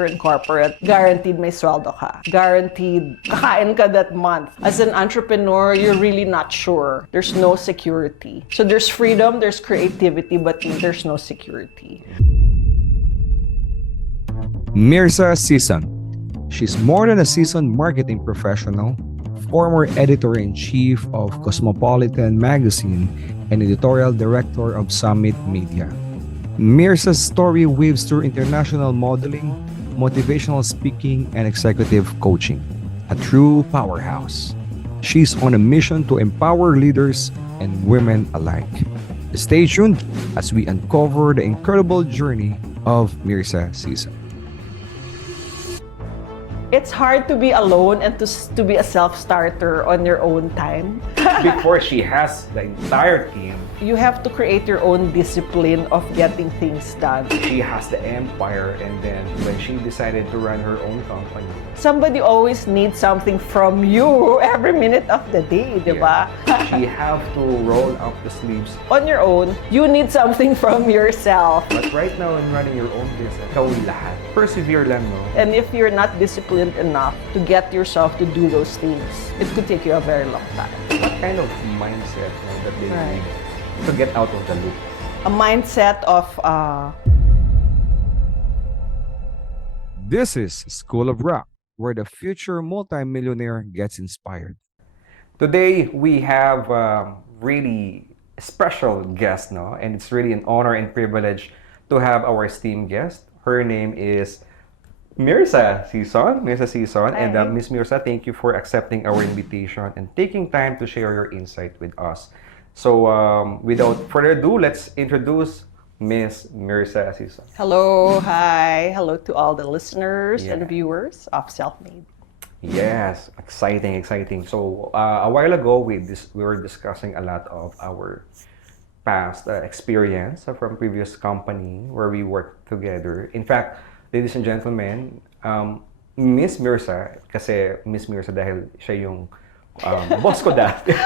you're in corporate, guaranteed may sweldo ka. Guaranteed kakain ka that month. As an entrepreneur, you're really not sure. There's no security. So there's freedom, there's creativity, but there's no security. Myrza Sison. She's more than a seasoned marketing professional, former editor-in-chief of Cosmopolitan magazine and editorial director of Summit Media. Myrza's story weaves through international modeling, motivational speaking, and executive coaching. A true powerhouse. She's on a mission to empower leaders and women alike. Stay tuned as we uncover the incredible journey of Myrza Sison. It's hard to be alone and to be a self-starter on your own time. Before she has the entire team, You have to create your own discipline of getting things done. she has the empire, and then when she decided to run her own company, Somebody always needs something from you every minute of the day, di ba? she have to roll up the sleeves. On your own, you need something from yourself. But right now, in running your own business, ikaw lahat. Persevere lang, no? And if you're not disciplined enough to get yourself to do those things, it could take you a very long time. What kind of mindset that they Right. need to get out of the loop? A mindset of This is School of Roq, where the future multimillionaire gets inspired. Today, we have a really special guest, no? And it's really an honor and privilege to have our esteemed guest. Her name is Myrza Sison. And Hi. Miss Myrza, thank you for accepting our invitation and taking time to share your insight with us. So, without further ado, let's introduce Miss Myrza Sison. hello, hi, hello to all the listeners Yeah. and viewers of Self-Made. Yes, exciting. So, a while ago, we were discussing a lot of our past experience from previous company where we worked together. In fact, ladies and gentlemen, Miss Myrza, kasi Miss Myrza dahil siya yung boss ko dati.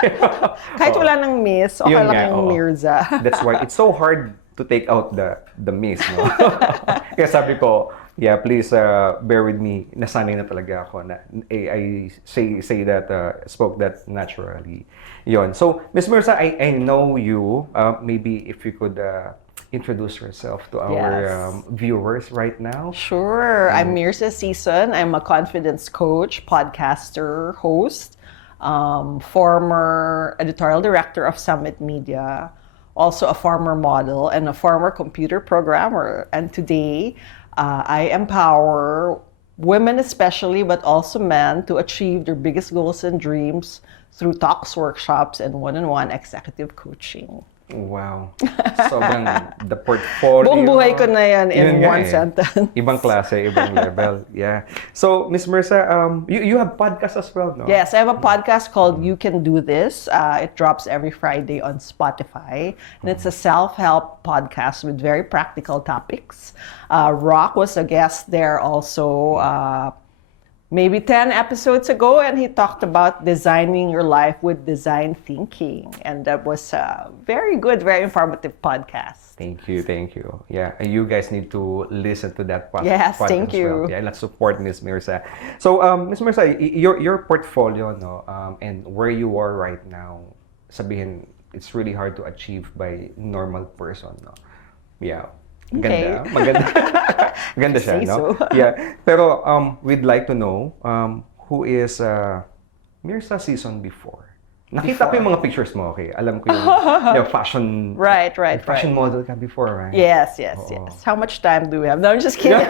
Kahit Oo. wala ng miss, okay Yun lang nga, yung oo. Myrza. That's why it's so hard to take out the miss, no? Kaya sabi ko, yeah, please bear with me. Nasanay na talaga ako na I say that spoke that naturally. Yon. So, Miss Myrza, I know you. Maybe if you could introduce yourself to our Yes. viewers right now. Sure. I'm Myrza Sison. I'm a confidence coach, podcaster, host, former editorial director of Summit Media, also a former model and a former computer programmer. And today, I empower women especially, but also men to achieve their biggest goals and dreams through talks, workshops, and one-on-one executive coaching. Wow. Sobrang the portfolio. Buong buhay ko na yan Yun in nga one eh. sentence. Ibang klase, ibang level. Yeah. So, Miss Myrza, you have podcast as well, no? Yes, I have a podcast called You Can Do This. It drops every Friday on Spotify. And it's a self-help podcast with very practical topics. Roq was a guest there also maybe 10 episodes ago, and he talked about designing your life with design thinking. And that was a very good, very informative podcast. Thank you. Yeah, and you guys need to listen to that Yes, podcast thank as well. you. Yeah, let's support Miss Myrza. So, Miss Myrza, your portfolio, no, and where you are right now, sabihin, it's really hard to achieve by normal person, no? Yeah. Okay. Maganda. Maganda siya, Say no? so. Yeah. Pero we'd like to know who is Myrza Sison before. Nakita ko yung mga pictures mo, okay? Alam ko yung fashion Right. fashion model ka before, right? Yes. Oo. How much time do we have? No, I'm just kidding.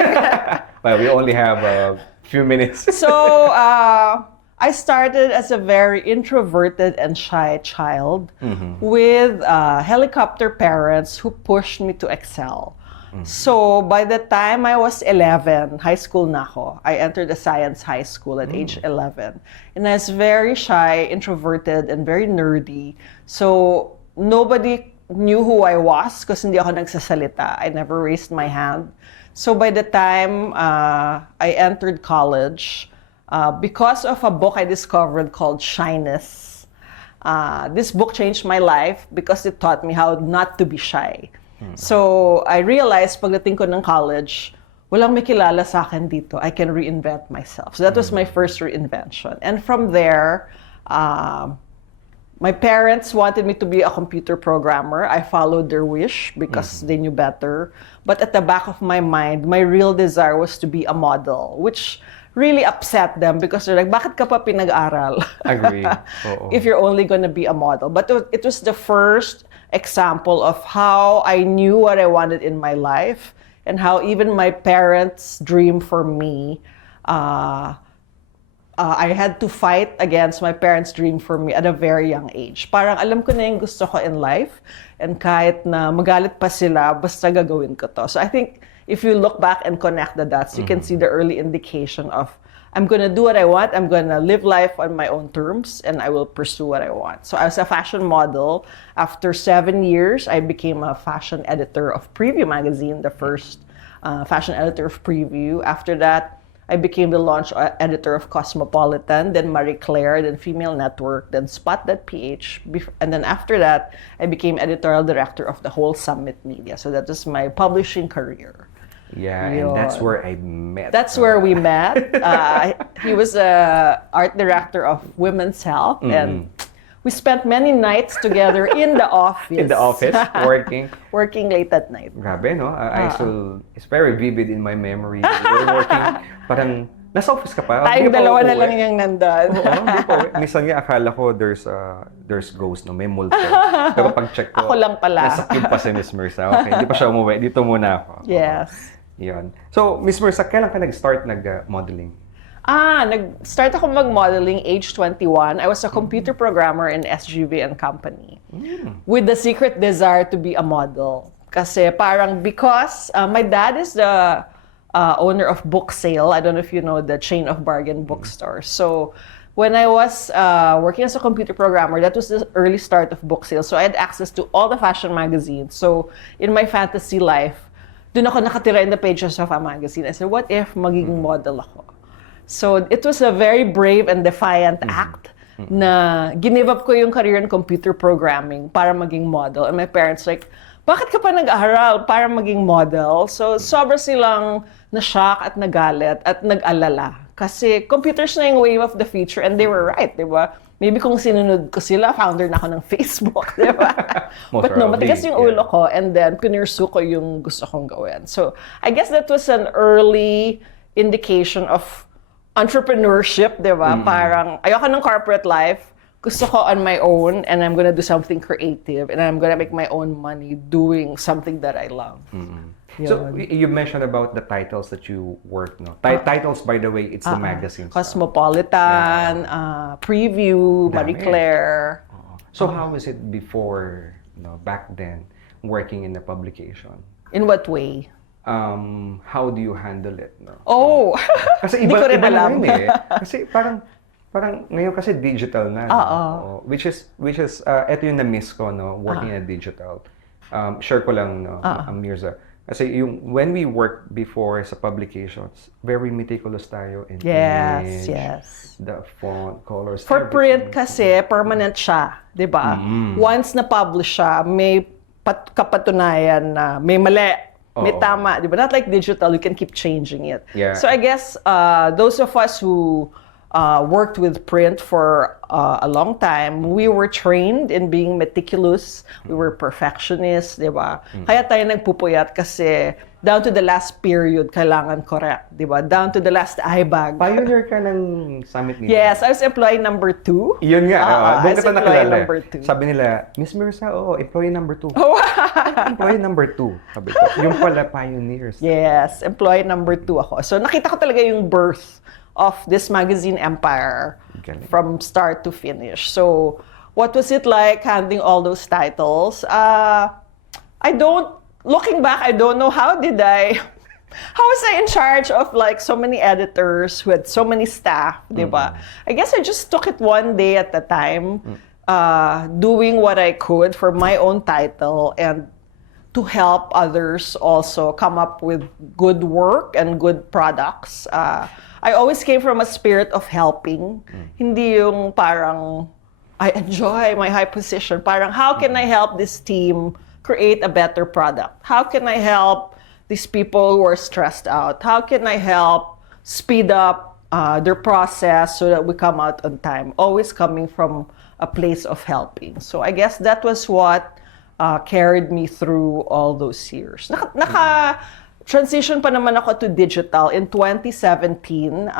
Well, we only have a few minutes. So, I started as a very introverted and shy child with helicopter parents who pushed me to excel. So, by the time I was 11, high school na ako. I entered a science high school at age 11. And I was very shy, introverted, and very nerdy. So, nobody knew who I was because hindi ako nagsasalita. I never raised my hand. So, by the time I entered college, because of a book I discovered called Shyness. This book changed my life because it taught me how not to be shy. So I realized pagdating ko ng college, walang may kilala sa akin dito. I can reinvent myself. So that was my first reinvention. And from there, my parents wanted me to be a computer programmer. I followed their wish because they knew better. But at the back of my mind, my real desire was to be a model, which really upset them because they're like, bakit ka pa pinag-aral? Agree. Oo. If you're only gonna be a model. But it was the first example of how I knew what I wanted in my life and how even my parents' dream for me, I had to fight against my parents' dream for me at a very young age. Parang alam ko na yung gusto ko in life, and kahit na magalit pa sila, basta gagawin ko to. So I think if you look back and connect the dots, you can see the early indication of I'm gonna do what I want, I'm gonna live life on my own terms, and I will pursue what I want. So I was a fashion model. After 7 years, I became a fashion editor of Preview magazine, the first fashion editor of Preview. After that, I became the launch editor of Cosmopolitan, then Marie Claire, then Female Network, then Spot.ph. And then after that, I became editorial director of the whole Summit Media. So that was my publishing career. Yeah, and that's where I met. That's where we met. He was art director of Women's Health, and we spent many nights together in the office. In the office, working. Working late at night. Grabe, no? I still, it's very vivid in my memory. We're working, parang, nasa office ka pa? Tayong dalawa na lang yung nandun. Oo, hindi po. Minsan nga, akala ko there's ghost, no? May multo. Pero pag-check ko, Ako lang pala. nasa cube pa si Miss Myrza. Okay, hindi pa siya umuwi. Dito muna ako. Yes. Yun. So, Miss Myrza, kailan ka nag-start nag-modeling? Nag-start ako mag-modeling age 21. I was a computer programmer in SGV and Company with the secret desire to be a model. Kasi parang because my dad is the owner of Book Sale. I don't know if you know the chain of bargain bookstores. So when I was working as a computer programmer, that was the early start of Book Sale. So I had access to all the fashion magazines. So in my fantasy life, doon ako nakatira in the pages of a magazine. I said, what if magiging model ako? So it was a very brave and defiant act na give up ko yung career in computer programming para maging model. And my parents like, bakit ka pa nag-aaral para maging model? So sobra silang na-shock at nagalit at nag-alala. Kasi computers na yung wave of the future, and they were right, di ba? Maybe kung sinunod ko sila, founder na ako ng Facebook, di ba? But no, matigas yung ulo ko, and then pinursu ko yung gusto kong gawin. So I guess that was an early indication of entrepreneurship, di ba? Parang ayoko ng corporate life, gusto ko on my own, and I'm gonna do something creative, and I'm gonna make my own money doing something that I love. So, you mentioned about the titles that you worked, no? Titles, by the way, it's the magazines. Cosmopolitan, Preview, Marie Claire. So, how was it before, back then, working in the publication? In what way? How do you handle it, no? Oh! Kasi Di iba, ko rin iba na alam. rin eh. Kasi parang ngayon kasi digital na. No? Which is ito yung na-miss ko, no? Working in digital. Share ko lang, no, Myrza. Kasi when we worked before sa publications, very meticulous tayo in image, the font, colors, For print kasi, permanent siya, di ba? Once na-publish siya, may kapatunayan na may mali, may tama, di ba? Not like digital, you can keep changing it. Yeah. So I guess those of us who worked with print for a long time, we were trained in being meticulous. We were perfectionists, di ba? Kaya tayo nagpupuyat kasi down to the last period, kailangan correct, di ba? Down to the last eye bag. Pioneer ka ng Summit nila. Yes, I was employee number 2. Yun nga, doon I was kita employee nakilala. number 2. Sabi nila, Miss Myrza, employee number 2. Employee number 2. Sabi ko, yung pala pioneers. Yes, employee number 2 ako. So nakita ko talaga yung birth of this magazine empire from start to finish. So what was it like handling all those titles? Looking back, I don't know how was I in charge of like so many editors who had so many staff, di ba? I guess I just took it one day at a time, doing what I could for my own title and to help others also come up with good work and good products. I always came from a spirit of helping. Hindi yung parang, I enjoy my high position. Parang, how can I help this team create a better product? How can I help these people who are stressed out? How can I help speed up their process so that we come out on time? Always coming from a place of helping. So I guess that was what carried me through all those years. Naka-transition pa naman ako to digital. In 2017,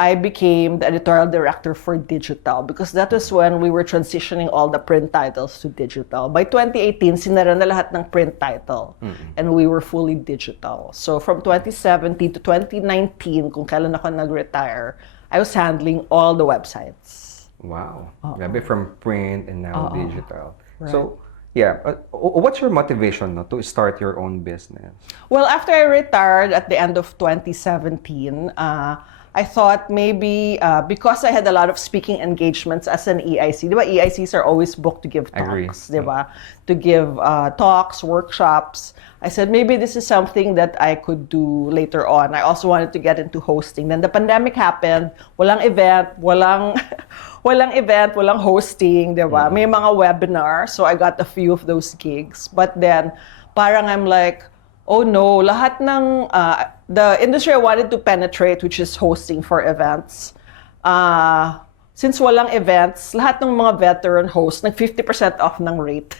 I became the editorial director for digital because that was when we were transitioning all the print titles to digital. By 2018, sinara na lahat ng print title and we were fully digital. So from 2017 to 2019, kung kailan ako nag-retire, I was handling all the websites. Wow. Grabe, from print and now digital. Right. So, yeah. What's your motivation to start your own business? Well, after I retired at the end of 2017, I thought maybe because I had a lot of speaking engagements as an EIC. Diba, EICs are always booked to give talks, diba? To give talks, workshops. I said maybe this is something that I could do later on. I also wanted to get into hosting. Then the pandemic happened. Walang event, walang hosting, diba? May mga webinars, so I got a few of those gigs. But then, parang I'm like, oh no, lahat ng the industry I wanted to penetrate, which is hosting for events. Since walang events, lahat ng mga veteran hosts, nag 50% off ng rate.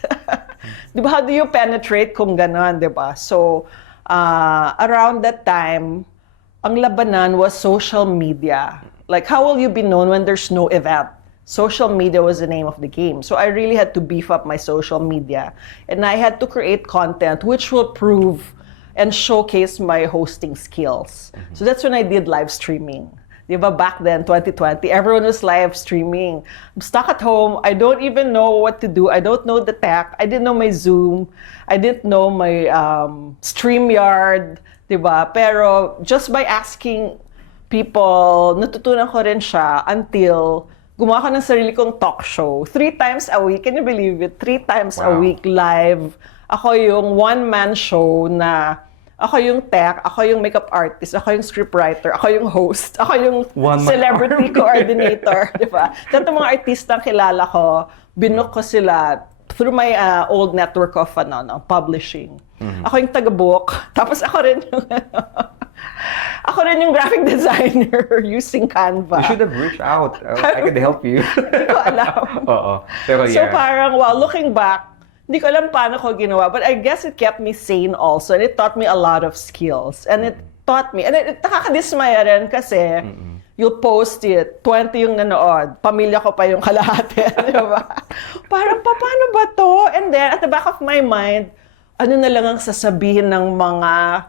Di ba? How do you penetrate kung ganon, di ba? So, around that time, ang labanan was social media. Like, how will you be known when there's no event? Social media was the name of the game. So I really had to beef up my social media. And I had to create content which will prove and showcase my hosting skills. So that's when I did live streaming. Diba, back then, 2020, everyone was live streaming. I'm stuck at home. I don't even know what to do. I don't know the tech. I didn't know my Zoom. I didn't know my StreamYard. Diba? Pero just by asking people, natutunan ko rin siya until gumawa ko ng sarili kong talk show. 3 times a week. Can you believe it? 3 times a week live. Ako yung one-man show na ako yung tech, ako yung makeup artist, ako yung scriptwriter, ako yung host, ako yung celebrity coordinator, di ba? Lahat ng mga artistang kilala ko, binook ko sila through my old network of publishing. Ako yung taga-book, tapos ako rin yung graphic designer using Canva. You should have reached out. I could help you. Hindi ko alam. Pero yeah. So parang, looking back, hindi ko alam paano ko ginawa, but I guess it kept me sane also, and it taught me a lot of skills. And it taught me, and it nakakadismaya rin kasi you'll post it, 20 yung nanood, pamilya ko pa yung kalahati, di ba? Parang, paano ba to? And then, at the back of my mind, ano na lang ang sasabihin ng mga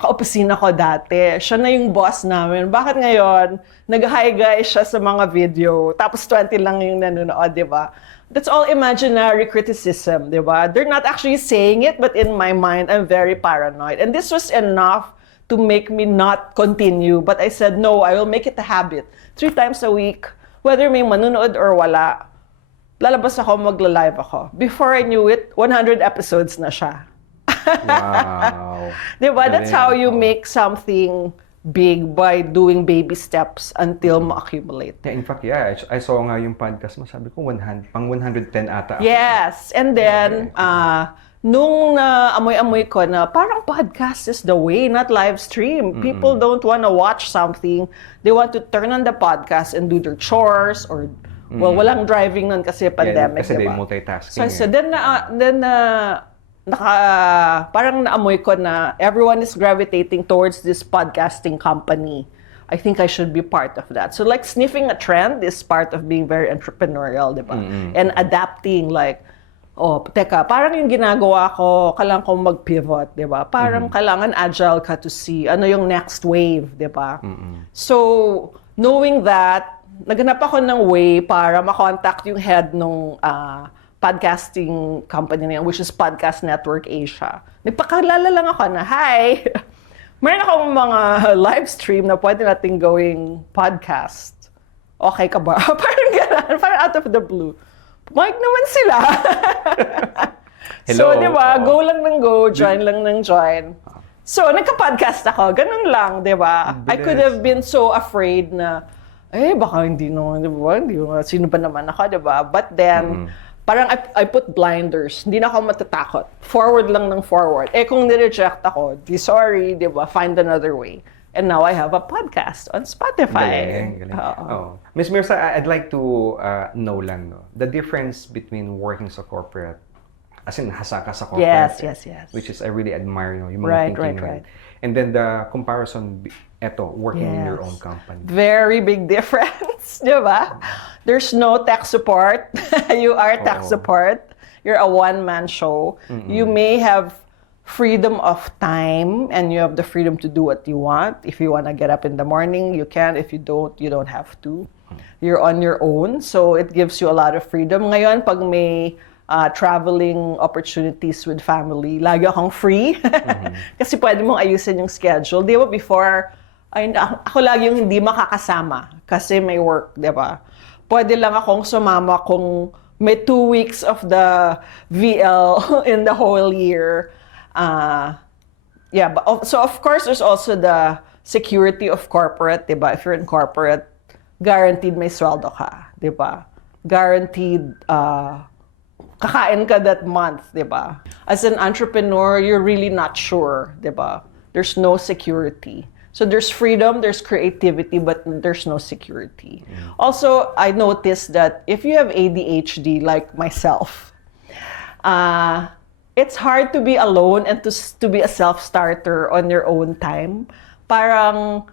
kaopisina ko dati. Siya na yung boss namin. Bakit ngayon, nag-hi guys siya sa mga video, tapos 20 lang yung nanonood, di ba? That's all imaginary criticism, di ba? They're not actually saying it, but in my mind, I'm very paranoid. And this was enough to make me not continue. But I said, no, I will make it a habit. 3 times a week, whether may manunood or wala, lalabas ako, magla-live ako. Before I knew it, 100 episodes na siya. Wow. Di ba? That's how you make something big by doing baby steps until ma-accumulate. Yeah, in fact, yeah, I saw nga yung podcast mo, sabi ko, pang 110 ata. Yes, and then, nung amoy-amoy ko na parang podcast is the way, not live stream. People don't want to watch something. They want to turn on the podcast and do their chores or, walang driving nun kasi pandemic, kasi diba? they multitasking. So I said, parang naamoy ko na everyone is gravitating towards this podcasting company. I think I should be part of that. So like sniffing a trend is part of being very entrepreneurial, di ba? And adapting like, teka, parang yung ginagawa ko, kailangan ko mag-pivot, di ba? Parang kailangan agile ka to see ano yung next wave, di ba? So, knowing that, naghanap ako ng way para makontakt yung head nung podcasting company na yan, which is Podcast Network Asia. Nagpakalala lang ako na, hi! Mayroon akong mga live stream na pwede natin gawing podcast. Okay ka ba? Parang gano'n, parang out of the blue. Mic naman sila. Hello. So, di ba, go lang ng go, join lang ng join. So, nagka-podcast ako. Ganun lang, di ba? I could have been so afraid na, baka hindi naman, di ba? Sino ba naman ako, di ba? But then, parang I put blinders. Hindi na ako matatakot. Forward lang ng forward. Kung nireject ako, di sorry, di ba? Find another way. And now I have a podcast on Spotify. Galing. Oh. Miss Myrza, I'd like to know lang, no, the difference between working sa corporate, as in hasa ka sa corporate. Yes. Which is I really admire, no, yung mga thinking Right. And then the comparison, working in your own company. Very big difference, di ba? There's no tech support. You are tech support. You're a one-man show. You may have freedom of time and you have the freedom to do what you want. If you want to get up in the morning, you can. If you don't have to. You're on your own. So it gives you a lot of freedom. Ngayon, pag may traveling opportunities with family, lagi akong free. Kasi pwede mong ayusin yung schedule. Di ba before, ako lagi yung hindi makakasama kasi may work, di ba? Pwede lang akong sumama kung may 2 weeks of the VL in the whole year. So of course, there's also the security of corporate, di ba? If you're in corporate, guaranteed may sweldo ka, di ba? Guaranteed kakain ka that month, di ba? As an entrepreneur, you're really not sure, di ba? There's no security. So there's freedom, there's creativity, but there's no security. Also, I noticed that if you have ADHD like myself, it's hard to be alone and to be a self-starter on your own time. Parang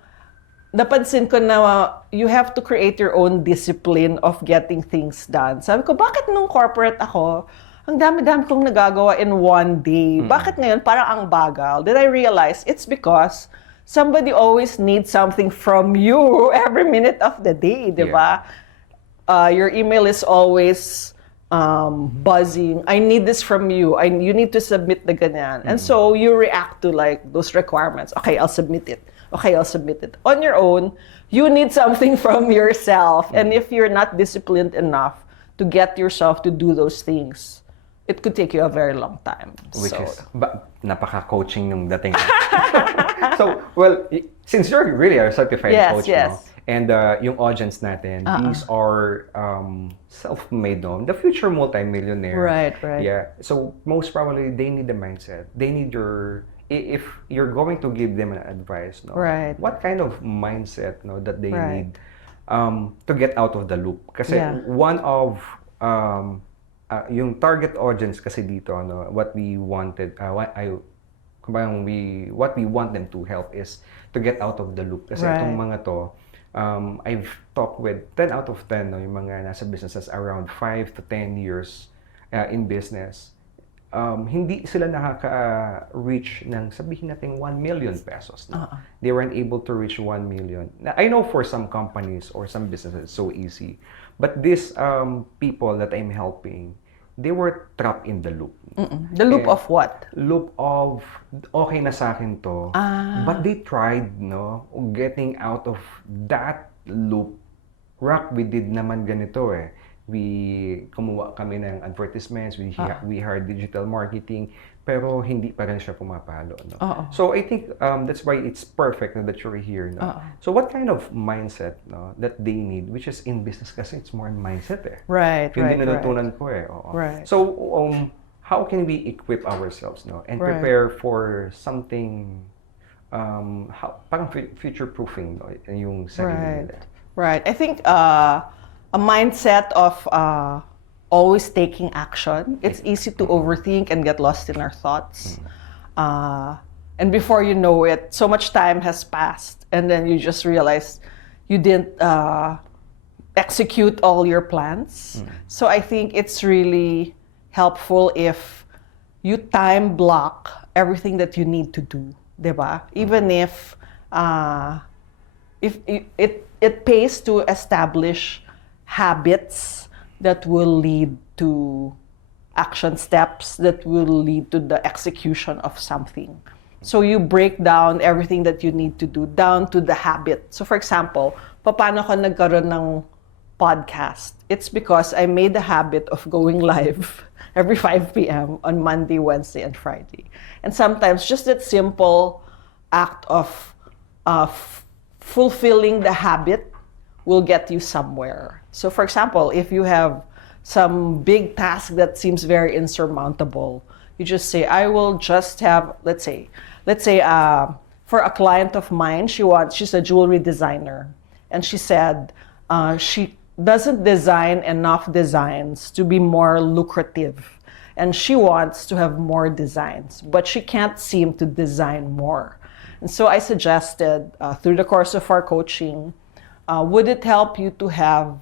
napansin ko na you have to create your own discipline of getting things done. Sabi ko, bakit nung corporate ako, ang dami-dami kong nagagawa in one day? Bakit ngayon parang ang bagal? Then I realized it's because somebody always needs something from you every minute of the day, di ba? Your email is always buzzing. I need this from you. You need to submit the ganyan. And so you react to like those requirements. Okay, I'll submit it. On your own, you need something from yourself. And if you're not disciplined enough to get yourself to do those things, it could take you a very long time. Which is, napaka-coaching nung dating. So, well, since you're really a certified coach, no? And yung audience natin, these are self-made, no? The future multi-millionaire. Right. Yeah. So, most probably, they need the mindset. They need if you're going to give them an advice, no? Right. What kind of mindset, no, that they need to get out of the loop? Kasi one of yung target audience kasi dito, no, what we want them to help is to get out of the loop. Kasi itong mga to, I've talked with 10 out of 10, no, yung mga nasa businesses around 5 to 10 years in business. Hindi sila nakaka-reach ng sabihin natin 1 million pesos. No? They weren't able to reach 1 million. Now, I know for some companies or some businesses, it's so easy. But these people that I'm helping, they were trapped in the loop. The loop of what? Loop of, okay na sa akin to. But they tried, no, getting out of that loop. Roq, we did naman ganito eh. Kumuha kami ng advertisements, we hired digital marketing, pero hindi pa rin siya pumapalo. No? So I think that's why it's perfect that you're here. No? So what kind of mindset, no, that they need, which is in business kasi it's more mindset eh. Right. Yun din natutunan ko eh. Right. So how can we equip ourselves, no, and prepare for something, parang future-proofing, no, yung sarili nila? Right. I think a mindset of always taking action. It's easy to overthink and get lost in our thoughts. And before you know it, so much time has passed. And then you just realize you didn't execute all your plans. So I think it's really helpful if you time block everything that you need to do. Diba? Even if it pays to establish habits that will lead to action steps that will lead to the execution of something. So you break down everything that you need to do down to the habit. So for example, paano ko nagkaroon ng podcast? It's because I made the habit of going live every 5 p.m. on Monday, Wednesday, and Friday. And sometimes just that simple act of fulfilling the habit will get you somewhere. So for example, if you have some big task that seems very insurmountable, you just say, I will just have, let's say, for a client of mine, she's a jewelry designer. And she said she doesn't design enough designs to be more lucrative. And she wants to have more designs, but she can't seem to design more. And so I suggested, through the course of our coaching, would it help you to have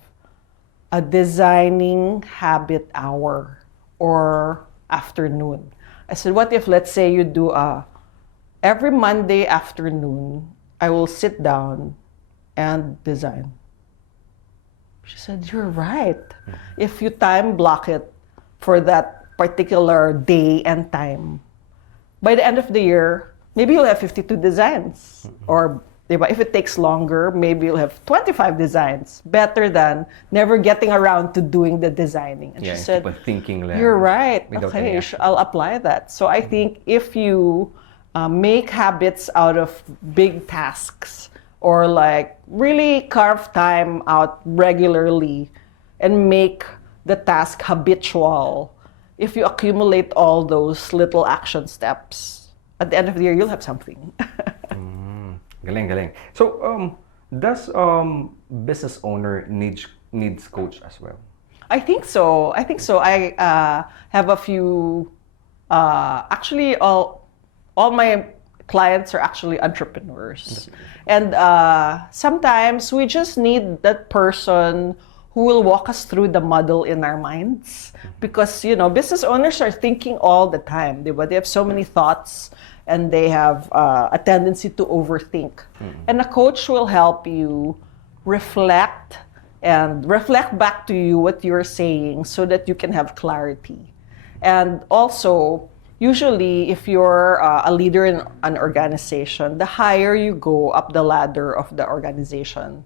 a designing habit hour or afternoon? I said, what if, let's say, you do every Monday afternoon, I will sit down and design. She said, you're right. If you time block it for that particular day and time, by the end of the year, maybe you'll have 52 designs. Or if it takes longer, maybe you'll have 25 designs. Better than never getting around to doing the designing. And she said, thinking you're right. Okay, I'll apply that. So I think if you make habits out of big tasks, or like really carve time out regularly and make the task habitual, if you accumulate all those little action steps, at the end of the year, you'll have something. Galing. So, does business owner needs coach as well? I think so. I have a few, actually all my clients are actually entrepreneurs. And sometimes we just need that person who will walk us through the muddle in our minds. Because, business owners are thinking all the time. They have so many thoughts and they have a tendency to overthink. And a coach will help you reflect back to you what you're saying so that you can have clarity. And also, usually, if you're a leader in an organization, the higher you go up the ladder of the organization,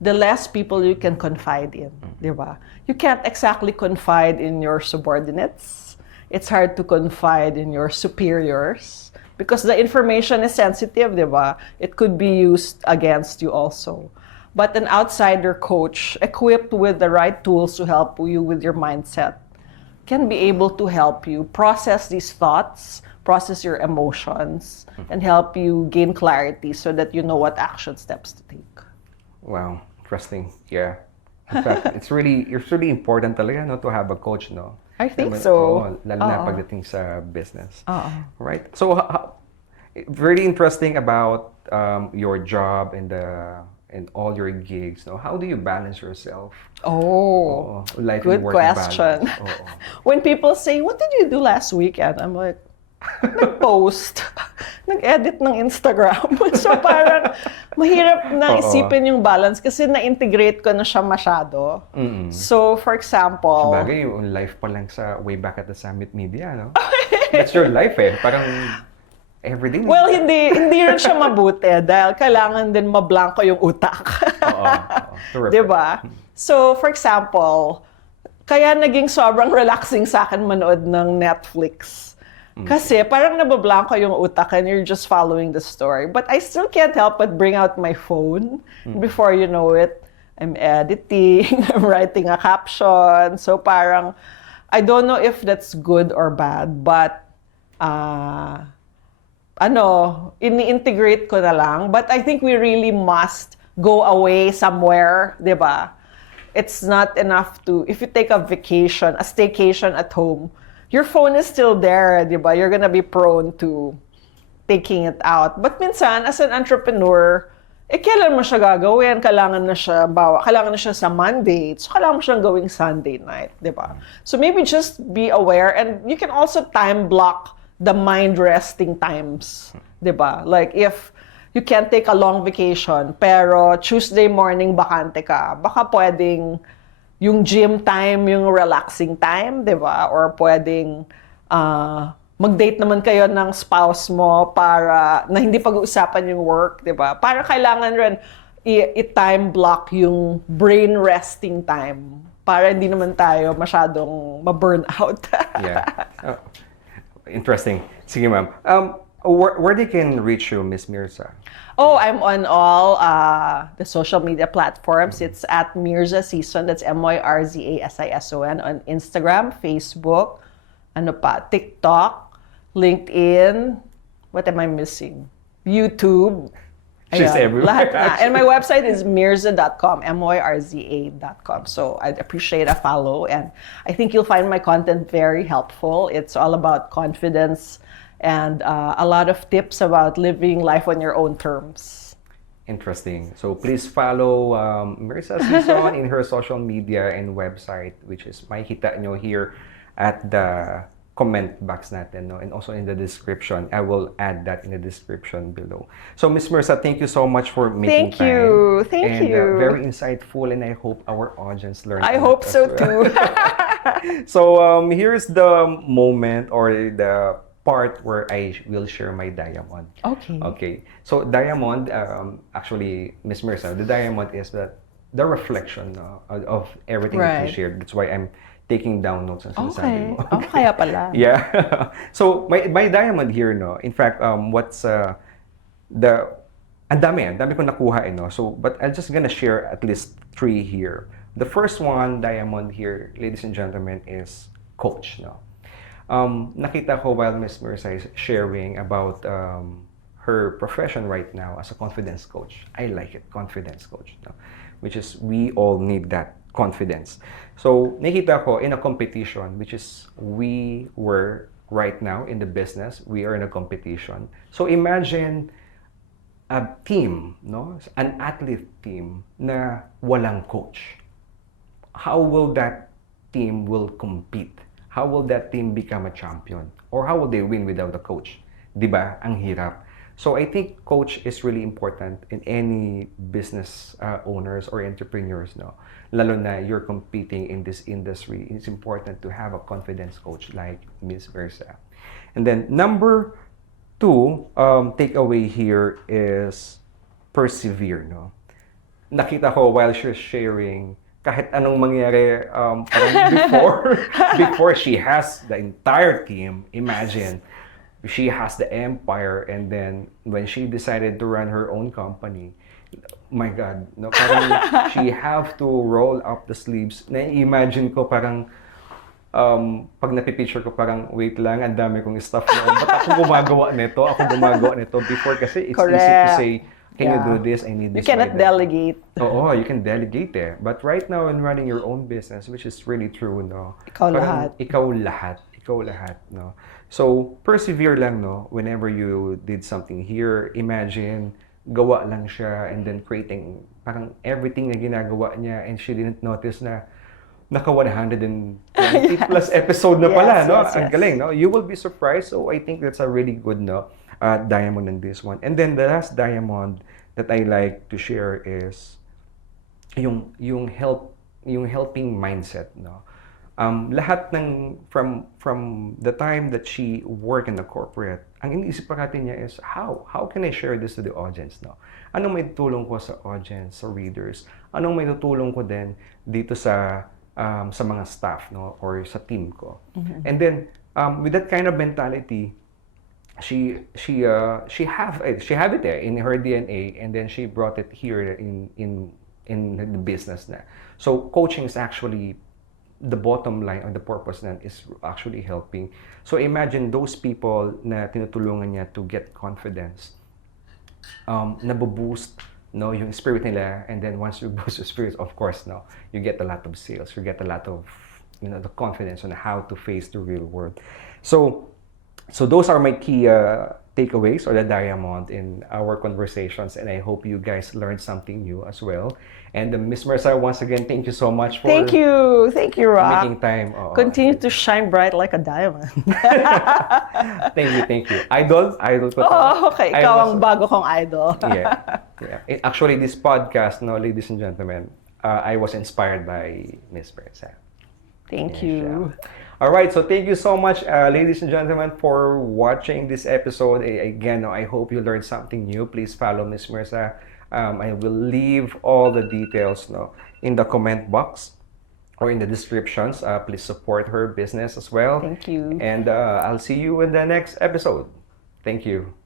the less people you can confide in, di ba? You can't exactly confide in your subordinates. It's hard to confide in your superiors because the information is sensitive, di ba? It could be used against you also. But an outsider coach, equipped with the right tools to help you with your mindset, can be able to help you process these thoughts, process your emotions, and help you gain clarity so that you know what action steps to take. Wow, interesting. Yeah. In fact, it's really important talaga, no, to have a coach, no? I think so. Lalo na pagdating sa business. Right? So, very interesting about your job and all your gigs. No? How do you balance yourself? Life good and work question. When people say, what did you do last weekend? I'm like, nag-post, nag-edit ng Instagram. So parang mahirap na isipin yung balance kasi na-integrate ko na siya masyado. So for example... Sabagay, yung life pa lang sa way back at the Summit Media, no? That's your life eh. Parang everything. Well, hindi rin siya mabuti dahil kailangan din mablanko yung utak. Diba? So for example, kaya naging sobrang relaxing sa akin manood ng Netflix. Kasi parang nabablanko yung utak and you're just following the story. But I still can't help but bring out my phone. Before you know it, I'm editing, I'm writing a caption. So parang, I don't know if that's good or bad, but ini-integrate ko na lang. But I think we really must go away somewhere, di ba? It's not enough to, if you take a vacation, a staycation at home, your phone is still there, di ba? You're gonna be prone to taking it out. But minsan, as an entrepreneur, kailan mo siya gagawin? Kailangan na siya sa Monday. So, kailangan mo siyang gawing Sunday night, di ba? So, maybe just be aware. And you can also time block the mind resting times, di ba? Like, if you can't take a long vacation, pero Tuesday morning bakante ka, baka pwedeng yung gym time, yung relaxing time, di ba? Or pwedeng mag-date naman kayo ng spouse mo para na hindi pag-uusapan yung work, di ba? Para kailangan rin i-time block yung brain resting time para hindi naman tayo masyadong ma-burn out. Yeah. Interesting. Sige, ma'am. Where they can reach you, Miss Myrza? Oh, I'm on all the social media platforms. It's at Myrza Sison. That's MYRZASISON on Instagram, Facebook, ano pa, TikTok, LinkedIn. What am I missing? YouTube. She's everywhere. Lahat na. And my website is myrza.com, myrza.com. So I'd appreciate a follow. And I think you'll find my content very helpful. It's all about confidence and a lot of tips about living life on your own terms. Interesting. So please follow Myrza Sison in her social media and website, which is makikita nyo here at the comment box natin, no? And also in the description. I will add that in the description below. So Miss Myrza, thank you so much for making Thank you. time. Thank and, you. Very insightful, and I hope our audience learned. I a hope lot so as well. too. So here's the moment or the part where I will share my diamond. Okay. Okay. So diamond, actually, Miss Myrza, the diamond is the reflection of everything that you Right. shared. That's why I'm taking down notes ang sinasabi Okay. mo. Oh, kaya pala. Yeah. So my diamond here, no. In fact, what's ang dami ko nakuha, no. So, but I'm just gonna share at least 3 here. The first one, diamond here, ladies and gentlemen, is coach, no. Nakita ko while Miss Myrza is sharing about her profession right now as a confidence coach. I like it, confidence coach, no? Which is we all need that confidence. So, nakita ko in a competition, which is we were right now in the business, we are in a competition. So, imagine a team, no? An athlete team na walang coach. How will that team will compete? How will that team become a champion? Or how will they win without a coach? Diba? Ang hirap. So I think coach is really important in any business owners or entrepreneurs, no? Lalo na you're competing in this industry, it's important to have a confidence coach like Ms. Myrza. And then number 2 takeaway here is persevere, no? Nakita ko while she's sharing, kahit anong mangyari parang before she has the entire team, imagine she has the empire, and then when she decided to run her own company, my God, no, parang she have to roll up the sleeves. Na-imagine ko parang pag napipicture ko parang wait lang, ang dami kong stuff noon. Ba't ako gumagawa nito? Before kasi it's easy to say, can you do this? I need this. You cannot delegate. Oo, you can delegate eh. But right now, in running your own business, which is really true, no? Ikaw Parang lahat. Ikaw lahat, no? So, persevere lang, no? Whenever you did something here, imagine, gawa lang siya, and then creating, parang everything na ginagawa niya, and she didn't notice na naka 120 plus episode na pala, Yes, no? yes, Ang yes. galing, no? You will be surprised. So, I think that's a really good, no? Diamond in this one. And then the last diamond that I like to share is yung helping mindset, no? Lahat ng from the time that she worked in the corporate, ang iniisip pa natin niya is how can I share this to the audience, no? Anong may tutulong ko sa audience, sa readers? Anong may tutulong ko din dito sa mga staff, no, or sa team ko? And then with that kind of mentality, she have it there in her DNA, and then she brought it here in the business na. So coaching is actually the bottom line or the purpose na is actually helping. So imagine those people na tinutulungan niya to get confidence, naboboost, no, yung spirit nila, and then once you boost your spirit, of course, no, you get a lot of sales, you get a lot of, you know, the confidence on how to face the real world. So those are my key takeaways or the diamond in our conversations, and I hope you guys learned something new as well. And Miss Myrza, once again, thank you so much for Thank you, Roq. making time. Continue to shine bright like a diamond. Thank you. Idol ko to. Oh, okay. I Ikaw was- ang bago kong idol. yeah. Actually, this podcast, no, ladies and gentlemen, I was inspired by Miss Myrza. Thank Yes, you. All right, so thank you so much, ladies and gentlemen, for watching this episode. Again, I hope you learned something new. Please follow Miss Myrza. I will leave all the details, no, in the comment box or in the descriptions. Please support her business as well. Thank you. And I'll see you in the next episode. Thank you.